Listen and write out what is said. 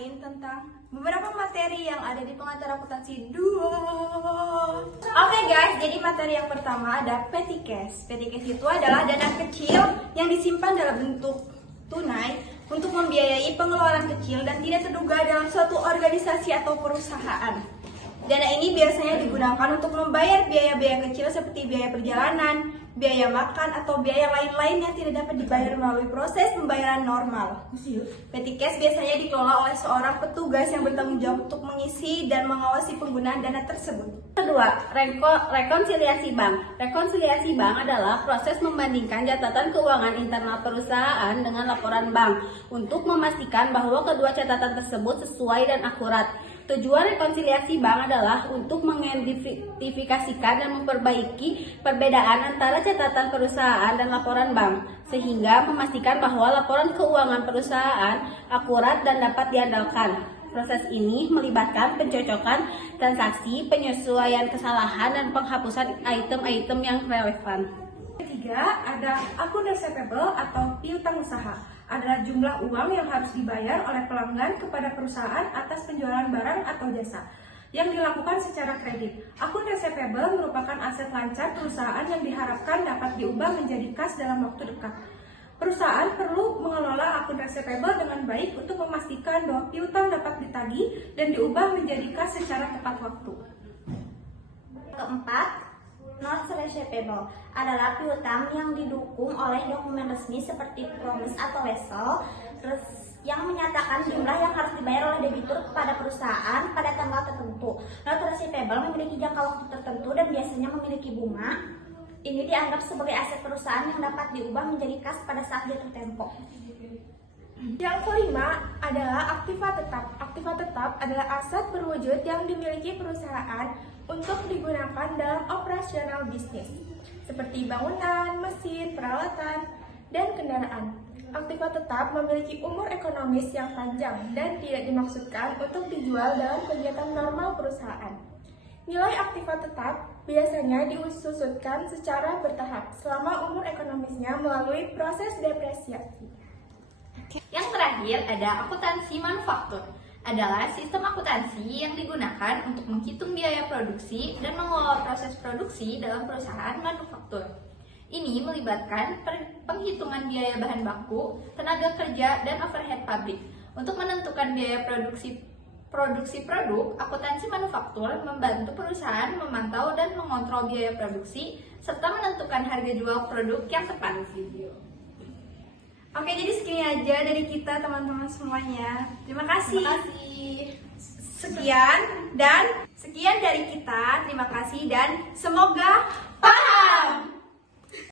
kenalin tentang beberapa materi yang ada di pengantar akuntansi 2. Oke guys, jadi materi yang pertama ada petty cash. Petty cash itu adalah dana kecil yang disimpan dalam bentuk tunai untuk membiayai pengeluaran kecil dan tidak terduga dalam suatu organisasi atau perusahaan. Dana ini biasanya digunakan untuk membayar biaya-biaya kecil seperti biaya perjalanan, biaya makan, atau biaya lain-lain yang tidak dapat dibayar melalui proses pembayaran normal. Petty cash biasanya dikelola oleh seorang petugas yang bertanggung jawab untuk mengisi dan mengawasi penggunaan dana tersebut. Kedua, rekonsiliasi bank. Rekonsiliasi bank adalah proses membandingkan catatan keuangan internal perusahaan dengan laporan bank untuk memastikan bahwa kedua catatan tersebut sesuai dan akurat. Tujuan rekonsiliasi bank adalah untuk mengidentifikasikan dan memperbaiki perbedaan antara catatan perusahaan dan laporan bank, sehingga memastikan bahwa laporan keuangan perusahaan akurat dan dapat diandalkan. Proses ini melibatkan pencocokan transaksi, penyesuaian kesalahan, dan penghapusan item-item yang relevan. Ketiga, ada akun receivable atau piutang usaha. Adalah jumlah uang yang harus dibayar oleh pelanggan kepada perusahaan atas penjualan barang atau jasa yang dilakukan secara kredit. Akun receivable merupakan aset lancar perusahaan yang diharapkan dapat diubah menjadi kas dalam waktu dekat. Perusahaan perlu mengelola akun receivable dengan baik untuk memastikan bahwa piutang dapat ditagih dan diubah menjadi kas secara tepat waktu. Keempat, non receivable adalah piutang yang didukung oleh dokumen resmi seperti promise atau wesel yang menyatakan jumlah yang harus dibayar oleh debitur kepada perusahaan pada tanggal tertentu. Non receivable memiliki jangka waktu tertentu dan biasanya memiliki bunga. Ini dianggap sebagai aset perusahaan yang dapat diubah menjadi kas pada saat jatuh tempo. Yang kelima adalah aktiva tetap. Aktiva tetap adalah aset berwujud yang dimiliki perusahaan untuk digunakan dalam operasional bisnis, seperti bangunan, mesin, peralatan, dan kendaraan. Aktiva tetap memiliki umur ekonomis yang panjang dan tidak dimaksudkan untuk dijual dalam kegiatan normal perusahaan. Nilai aktiva tetap biasanya disusutkan secara bertahap selama umur ekonomisnya melalui proses depresiasi. Yang terakhir ada akuntansi manufaktur. Adalah sistem akuntansi yang digunakan untuk menghitung biaya produksi dan mengelola proses produksi dalam perusahaan manufaktur. Ini melibatkan penghitungan biaya bahan baku, tenaga kerja, dan overhead pabrik. Untuk menentukan biaya produksi produk, akuntansi manufaktur membantu perusahaan memantau dan mengontrol biaya produksi serta menentukan harga jual produk yang tepat. Oke, jadi segini aja dari kita teman-teman semuanya. Terima kasih. Sekian dari kita. Terima kasih dan semoga